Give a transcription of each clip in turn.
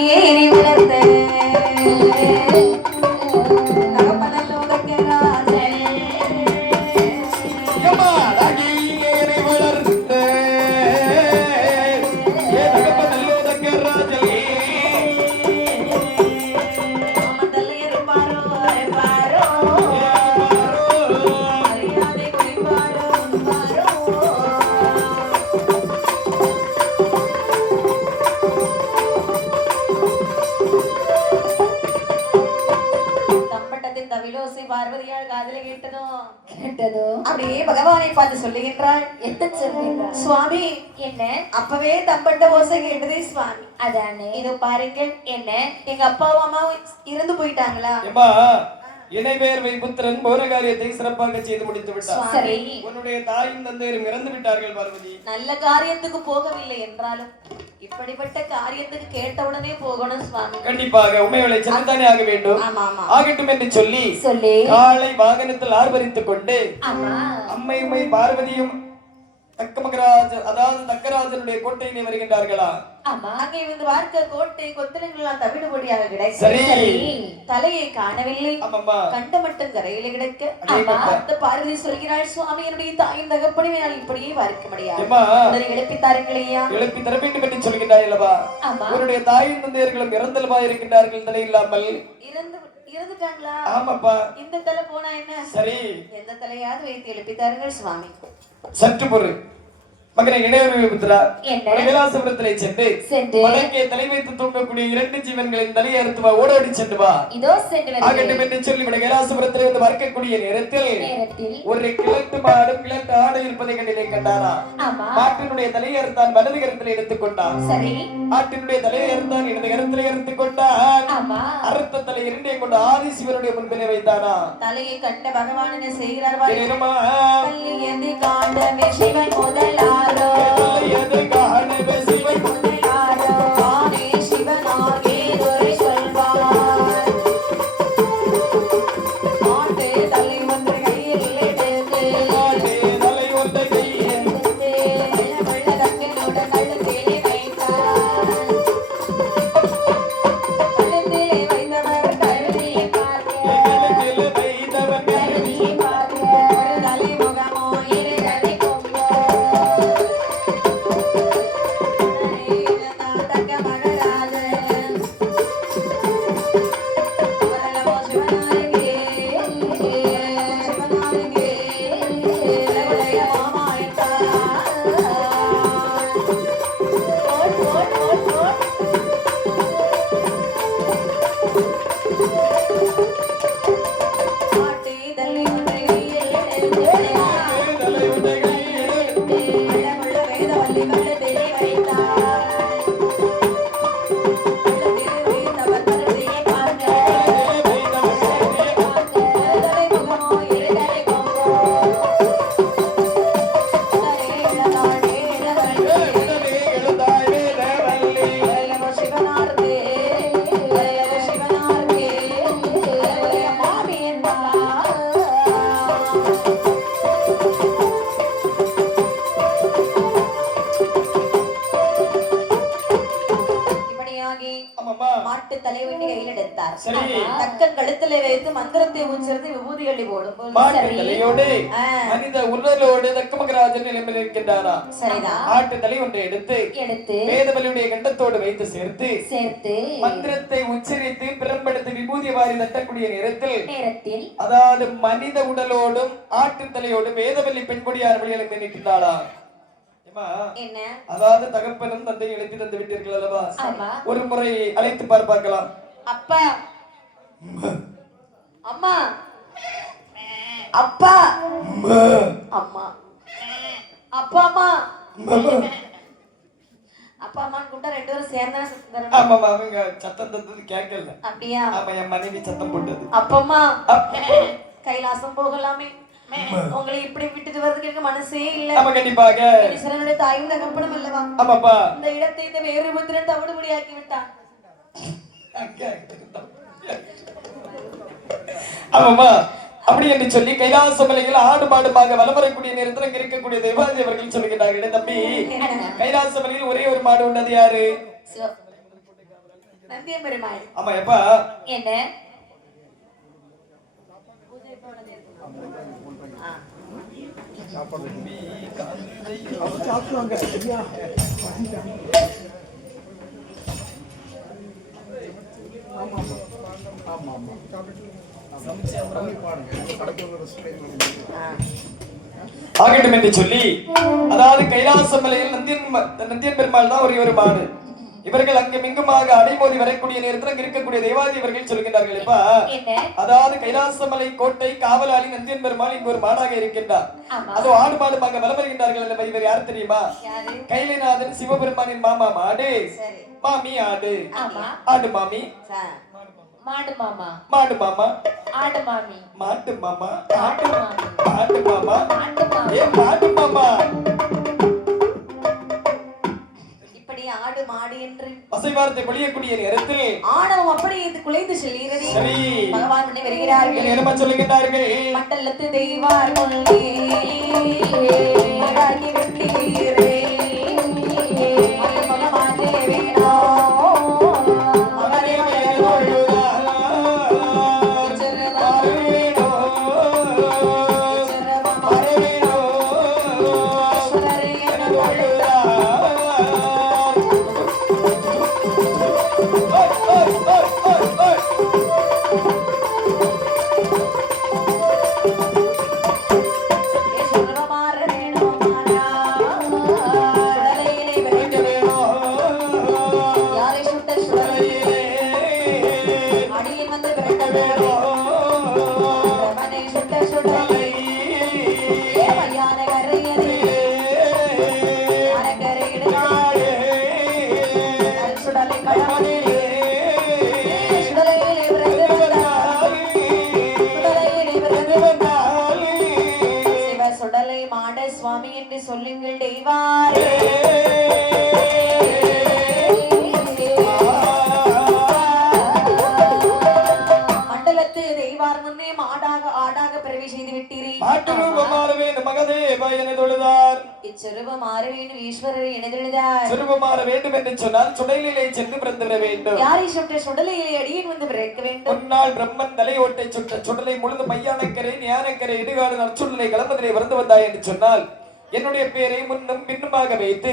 ஏறி வளர்த்த. அப்பவே தம்பட்ட ஓசை கேட்டதே சுவாமி. அதானே. இதோ பாருங்கள் என்ன? எங்க அப்பாவும் அம்மாவும் இறந்து போயிட்டாங்களா? எம்மா, இணைபெயர் புத்திரன் போன காரியத்தை சிறப்பாக செய்து முடித்து விட்டார். சரி. உன்னுடைய தாயும் தந்தையரும் இறந்து விட்டார்கள் பார்வதி. நல்ல காரியத்துக்கு போகவில்லை என்றாலும் இப்படிப்பட்ட காரியத்துக்கு கேட்டவுடனே போகணும் சுவாமி. கண்டிப்பாக உண்மைகளை சென்றுதானே ஆக வேண்டும்? ஆமா ஆமா ஆகட்டும் என்று சொல்லி சொல்லி. காலை வாகனத்தில் ஆர்ப்பரித்துக் கொண்டு அம்மா அம்மை உமை பார்வதியும் தக்கமகராஜ அதாவது தக்கராஜனுடைய கோட்டையிலே வருகின்றார்களா? கோட்டை கொத்தளங்கள் எல்லாம் தவிடுபடியாக கிடைக்க சரி. தலையை காணவில்லை. கண்ட மட்டும் கரையில கிடக்க. மாதிரி. அந்த பார்வதி சொல்கிறாள் சுவாமி என்னுடைய தாயின் தகப்பனை நான் இப்படியே பார்க்க முடியாது. எழுப்பி தாருங்களையா எழுப்பி தர வேண்டும் என்று அல்லவா? ஆமா உன்னுடைய தாயின் தந்தையர்களும் இறந்தல்வா இருக்கின்றார்கள் இல்லாமல்? இறந்து இறந்துட்டாங்களா ஆமாப்பா. இந்த தலை போனா என்ன? சரி. எந்த தலையாவது வைத்து எழுப்பி தாருங்கள் சுவாமி. சற்று பொறு. மகனை இணையறிவு புத்திரா? விலாசபுரத்திலே சென்று வடக்கே தூங்கக்கூடிய இரண்டு ஜீவன்களின் தலையை அறுத்து வா ஓடோடி சென்று வா. ஆகட்டும் என்று சொல்லி விட கைலாசபுரத்திலே வந்து வர்க்கக்கூடிய நேரத்தில் ஒரு கிழட்டு மாடும் கிழட்டு ஆடை இருப்பதை கண்டிலே கண்டாரா ஆமா. மாட்டினுடைய தலையை அறுத்தான் வலது கரத்திலே எடுத்துக் கொண்டான். ஆட்டினுடைய தலையை அறுத்தான் இடது கரத்திலே எடுத்துக் கொண்டான். அறுத்த தலை இரண்டே கொண்டு ஆதிசிவனுடைய முன்பிலே வைத்தானா? தலையை கண்ட பகவான் என்ன செய்கிறார் தக்க கழுத்திலே வைத்து மந்திரத்தை உச்சரித்து போடும். தலையோடு. மனித உடலோடு தக்கமகராஜன் நிலைமையில் இருக்கின்றாரா சரிதான். ஆட்டு தலை ஒன்றை எடுத்து எடுத்து வேதவலியுடைய கண்டத்தோடு வைத்து சேர்த்து சேர்த்து மந்திரத்தை உச்சரித்து பிறம்படுத்தி விபூதி வாரி தட்டக்கூடிய நேரத்தில் நேரத்தில் அதாவது மனித உடலோடும் ஆட்டு தலையோடும் வேதவல்லி பெண்கொடியார் வழியில் என்ன? அதாவது தகப்பனும் தந்தையும் எழுப்பி தந்து விட்டீர்கள் அல்லவா ஒரு முறை அழைத்து பார்ப்பாக்கலாம் அப்பா அம்மா. அப்பா. அம்மா. அப்பா அம்மா. அப்பா அம்மான்னு கூப்பிட்டா ரெண்டு பேரும் சேர்ந்தா சுத்தம் ஆமா அவங்க சத்தம் தந்தது கேட்கல. அப்படியா? ஆமா என் மனைவி சத்தம் போட்டது. அப்பம்மா அப்~ கைலாசம் போகலாமே. உங்களை இப்படி விட்டுட்டு வர்றதுக்கு எனக்கு மனசே இல்ல. ஆமா கண்டிப்பாக. ஈஸ்வரனுடைய தாயும் தகப்பனும் அல்லவா? ஆமாப்பா. இந்த இடத்தை இந்த வேறு புத்திரன் தவிடுபடியாக்கி விட்டான். ஆமாமா அப்படி என்று சொல்லி கைலாச மலையில் ஆடு மாடுமாக வலம் வரக்கூடிய நேரத்தில் அங்க இருக்கக்கூடிய தேவாதி அவர்கள் சொல்லுகிறார்கள் தம்பி. கைலாச மலையில் ஒரே ஒரு மாடு உள்ளது யாரு? ஆமா எப்பா? என்ன? ஆ. ஆ. ஆகட்டும் என்று சொல்லி அதாவது கைலாச மலையில் நந்தியன் நந்தியன் பெருமாள் தான் ஒரு ஒரு மாடு இவர்கள் அங்கும் இங்குமாக அடைமோதி வரக்கூடிய நேரத்தில் அங்க இருக்கக்கூடிய தேவாதி இவர்கள் சொல்கின்றார்கள் இப்ப அதாவது கைலாசமலை கோட்டை காவலாளி நந்தியன் பெருமாள் இங்கு ஒரு மாடாக இருக்கின்றார். அதோ ஆடு மாடுமாக வலம் வருகின்றார்கள் அல்லவா இவர் யார் தெரியுமா? கைலைநாதன் சிவபெருமானின் மாமா மாடு. மாமி ஆடு. ஆடு மாமி. மாடு மாமா. மாடு மாமா. ஆடு மாமி. மாட்டு மாமா. ஆடு மாமி. மாட்டு மாமா. ஆடு மாமி. ஏ மாட்டு மாமா? இப்படி ஆடு மாடு என்று அசைவாரத்தை பொழியக்கூடிய நேரத்தில் ஆணவம் அப்படி இது குலைந்து செல்கிறது. சரி. பகவான் முன்னே வருகிறார்கள். என்னமா மண்டலத்து தெய்வார் சொல்லுங்கள் தெய்வாரே. மண்டலத்து தெய்வார் முன்னே மாடாக ஆடாக பிறவி செய்து விட்டீரே. தொழுதார். இச்செருவம் ஆறுவேன் ஈஸ்வரர் எனதெழுதார் சிறுவமாற வேண்டும் என்று சொன்னால் சுடையிலே சென்று பிறந்திட வேண்டும். யாரை சுட்ட சுடலையிலே அடியேன் வந்து பிறக்க வேண்டும்? முன்னாள் பிரம்மன் தலையோட்டை சுட்ட சுடலை முழுது மையானக்கரை ஞானக்கரை இடுகாடு நற்சுடலை கலம்பதிலே வந்து வந்தாய் என்று சொன்னால் என்னுடைய பேரை முன்னும் பின்னுமாக வைத்து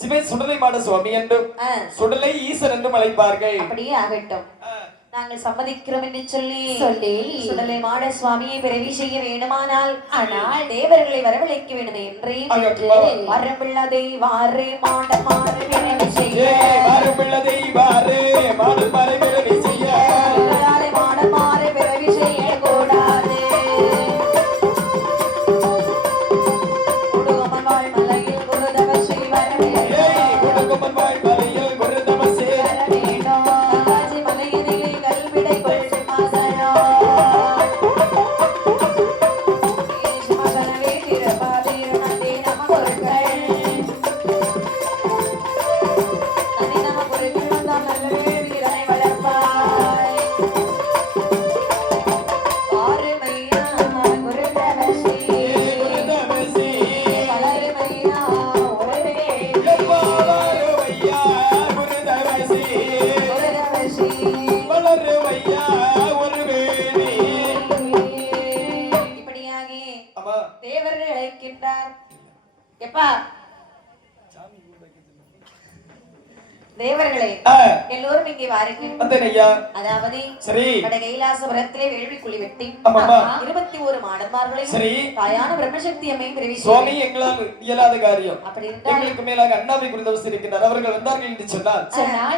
சிவ சுடலை மாட சுவாமி என்றும் சுடலை ஈசன் என்றும் அழைப்பார்கள். அப்படியே ஆகட்டும். நாங்கள் சம்மதிக்கிறோம் என்று சொல்லி சொல்லி. சுடலை மாட சுவாமியை பிறவி செய்ய வேண்டுமானால் ஆனால் தேவர்களை வரவழைக்க வேண்டும் என்றே. வரம்பிள்ளதை வாறு மாட மாறு பிறவி செய்ய வாரும் பிள்ளதை வாரு மாடு பிறவி வாருங்கள். வந்தேன் ஐயா அதாவது சரி. வட கைலாசபுரத்திலே வேள்வி குழி வெட்டி ஆமாம்மா. இருபத்தி ஒரு மாடன்மார்களை சரி. தாயான பிரம்மசக்தி அம்மையும் பிரிவி சுவாமி எங்களால் இயலாத காரியம். அப்படி எங்களுக்கு மேலாக அண்ணாவை அவர்கள் வந்தார்கள் என்று சொன்னால்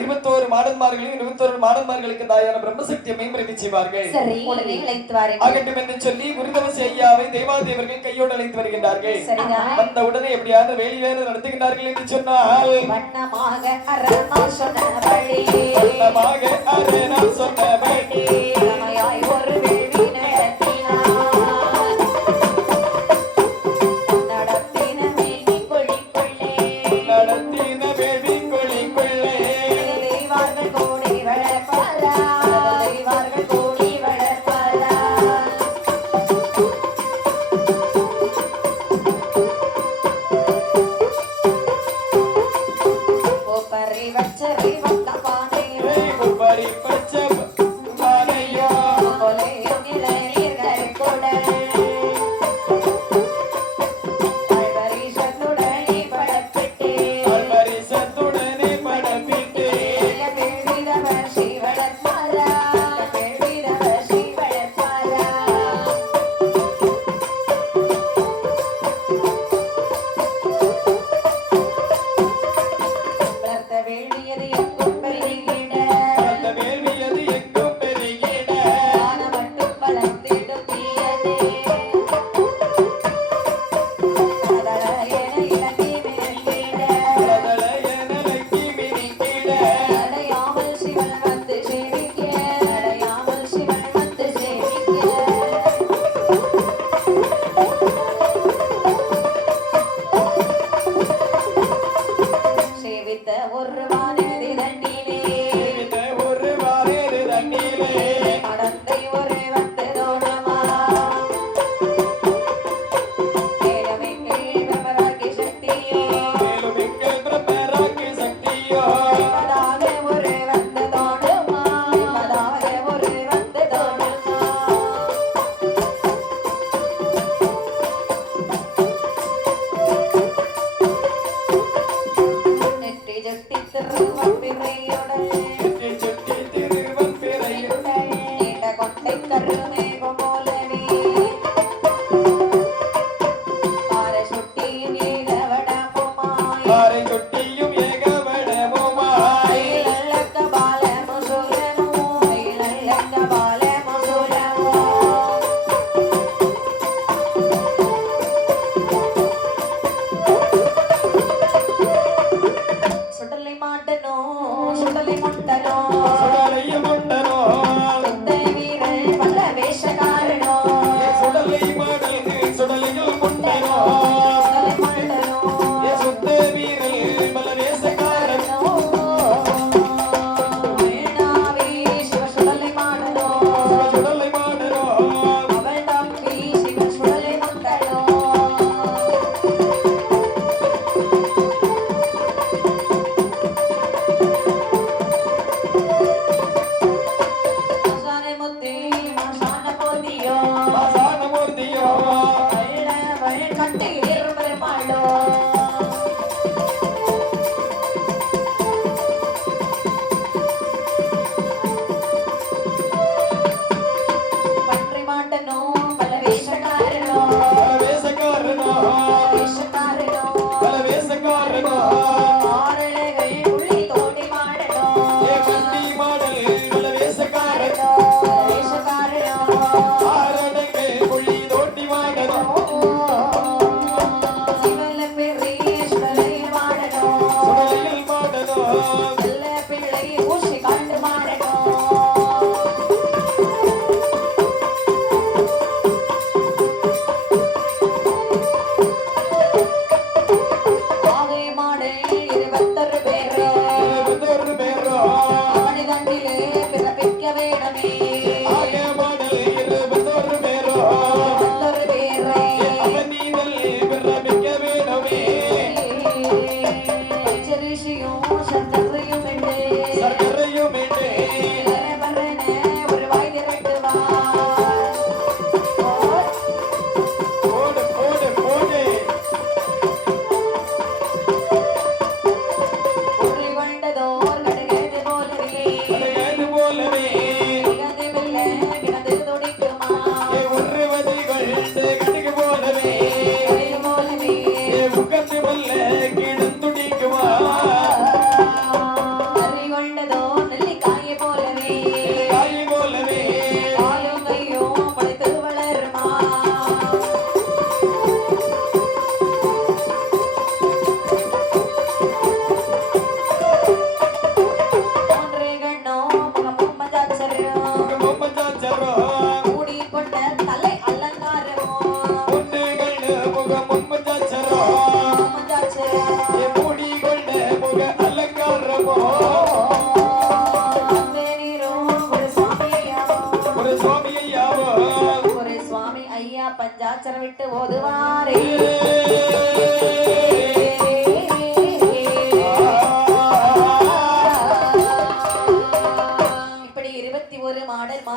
இருபத்தோரு மாடன்மார்களையும் இருபத்தோரு மாடன்மார்களுக்கு தாயான பிரம்மசக்தி மேம்படுத்தி செய்வார்கள். சரி. உடனே அழைத்து வாருங்கள். ஆகட்டும் என்று சொல்லி குருதவசி ஐயாவை தேவாதேவர்கள் கையோடு அழைத்து வருகின்றார்கள். வந்த உடனே எப்படியாவது வேலி வேறு நடத்துகின்றார்கள் என்று சொன்னால் வண்ணமாக அரணா சொன்னபடி வண்ணமாக அது நான் சொன்னபடி ரமையாய் ஒரு este cerrado.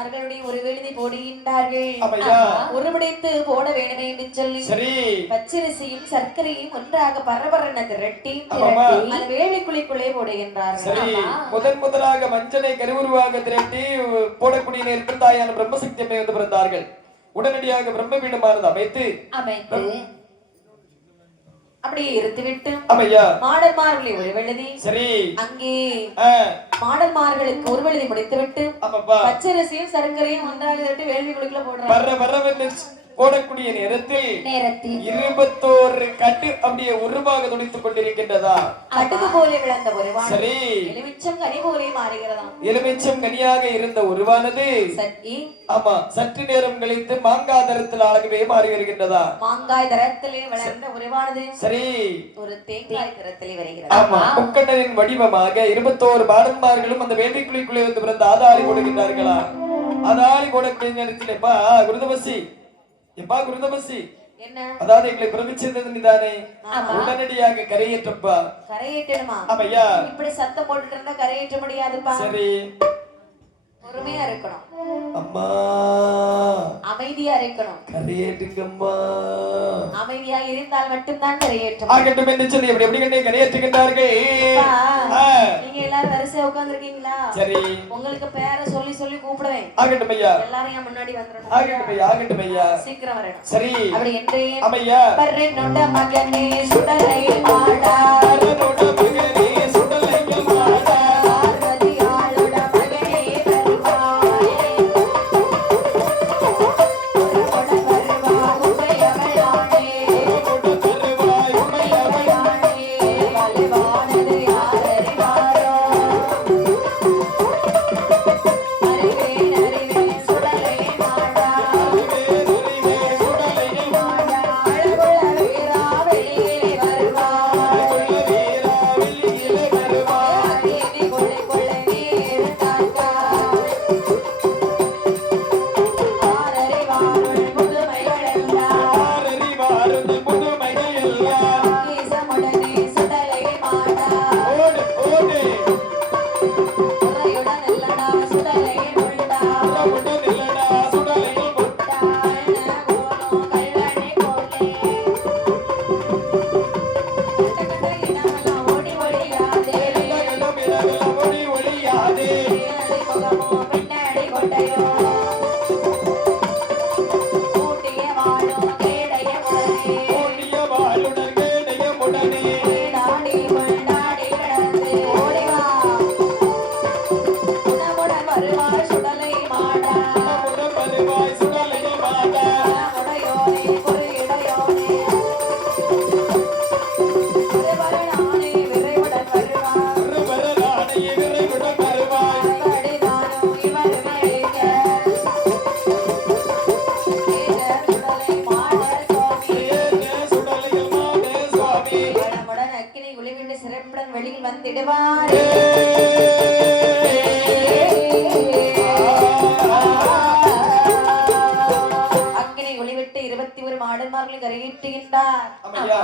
மாடல்மார்களுடைய ஒரு விழுதி போடுகின்றார்கள். உருவடைத்து போட வேண்டும் என்று சொல்லி சரி. பச்சரிசியும் சர்க்கரையும் ஒன்றாக பரபரன திரட்டி. அந்த வேலிக்குழிக்குள்ளே போடுகின்றார்கள். சரி. முதன் முதலாக மஞ்சளை கருவுருவாக திரட்டி போடக்கூடிய நேரத்தில் தாயான பிரம்மசக்தி அம்மை வந்து பிறந்தார்கள். உடனடியாக பிரம்ம பீடமானது அமைத்து அமைத்து அப்படியே இருத்துவிட்டு அமையா மாடல்மார்களை ஒரு விழுதி சரி. அங்கே ஆ, மாடல்மார்களுக்கு ஒரு விழுதி முடித்துவிட்டு பச்சரிசியும் சர்க்கரையும் ஒன்றாக வேள்வி குழிக்குள்ள போடுறாங்க. போடக்கூடிய நேரத்தில் இருபத்தோரு கட்டு அப்படியே உருவாக துடித்துக் கொண்டிருக்கின்றதா? கட்டுக்கு போலே விளந்த ஒருவான் சரி. எலுமிச்சம் கனி போலே மாறுகிறதாம் எலுமிச்சம் கனியாக இருந்த உருவானது ஆமா சற்று நேரம் கழித்து மாங்காதரத்தில் ஆகவே மாறி வருகின்றதா மாங்காய் தரத்திலே வளர்ந்த உருவானது சரி. ஒரு தேங்காய் தரத்திலே வருகிறது? ஆமா முக்கண்ணனின் வடிவமாக இருபத்தோரு பாடன்மார்களும் அந்த வேண்டிக்குழிக்குள்ளே வந்து பிறந்த ஆதாரி கொடுக்கின்றார்களா ஆதாரி கொடுக்கின்ற குருதபசி எப்பா என்ன? அதாவது எங்களை பிரமிச்சிருந்தது நீதானே. உடனடியாக கரையேற்றப்பா. கரையேற்றணுமா? ஆமையா. இப்படி சத்தம் போட்டுட்டு இருந்தா கரையேற்ற முடியாதுப்பா. சரி. பொறுமையா இருக்கணும். அம்மா. அமைதியா இருக்கணும். கரையேற்றுங்கம்மா. அமைதியா இருந்தால் மட்டும்தான் கரையேற்றும் ஆகட்டும் என்று சொல்லி எப்படி எப்படி கரையேற்றுகின்றார்கள்? வரிசையா உட்கார்ந்துருக்கீங்களா? சரி. உங்களுக்கு பேரை சொல்லி சொல்லி கூப்பிடுவேன். ஆகட்டும் ஐயா. எல்லாரும் என் முன்னாடி வந்துடணும். ஆகட்டும் ஐயா ஆகட்டும் ஐயா. சீக்கிரம் வரணும். சரி. அப்படி என்று அமையா. பர்ரென்னொண்ட மகனே சுடலை மாடா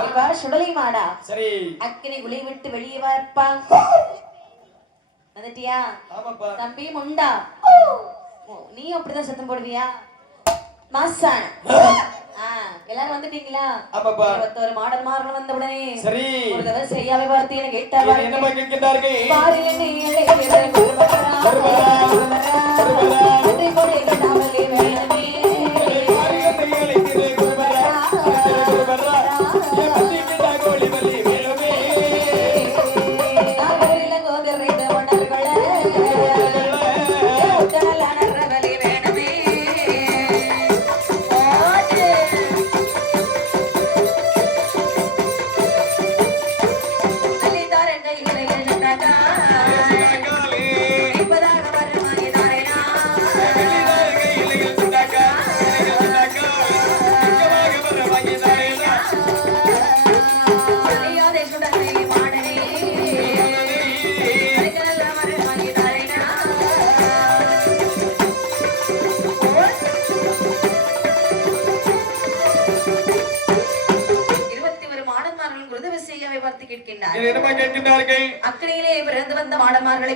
இவ்வாறு சுடலை மாடா. சரி. அக்கினை ஒளி விட்டு வெளியே வாப்பா வந்துட்டியா? ஆமாப்பா. தம்பி முண்டா ஓ, நீ அப்படிதான் சத்தம் போடுவியா? மாசான். எல்லாரும் வந்துட்டீங்களா? இருபத்தோரு மாடல் மாறணும் வந்த உடனே. சரி. ஒரு தடவை செய்யாவை பார்த்து கேட்கின்றார்கள்? பாருங்க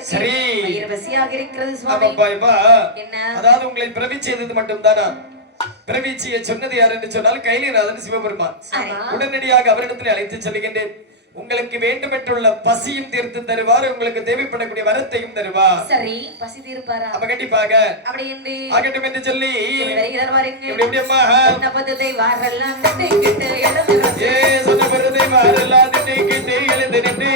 மாடமார்களுக்கு சரி. வயிறு பசியாக இருக்கிறது சுவாமி ஆமாப்பா இப்பா. என்ன? அதாவது உங்களை பிறவி செய்தது மட்டும்தானா? பிறவி செய்ய சொன்னது யார் என்று சொன்னால் கைலிநாதன் சிவபெருமான். உடனடியாக அவரிடத்தில் அழைத்து செல்கின்றேன் உங்களுக்கு வேண்டுமென்றுள்ள பசியும் தீர்த்து தருவார் உங்களுக்கு தேவைப்படக்கூடிய வரத்தையும் தருவார். சரி பசி தீர்ப்பாரா? அப்ப கண்டிப்பாக. அப்படி ஆகட்டும் என்று சொல்லி. எப்படி அம்மா. சொன்ன பதத்தை வாரெல்லாம் ஏ சொன்ன நின்று எழுந்து நின்று.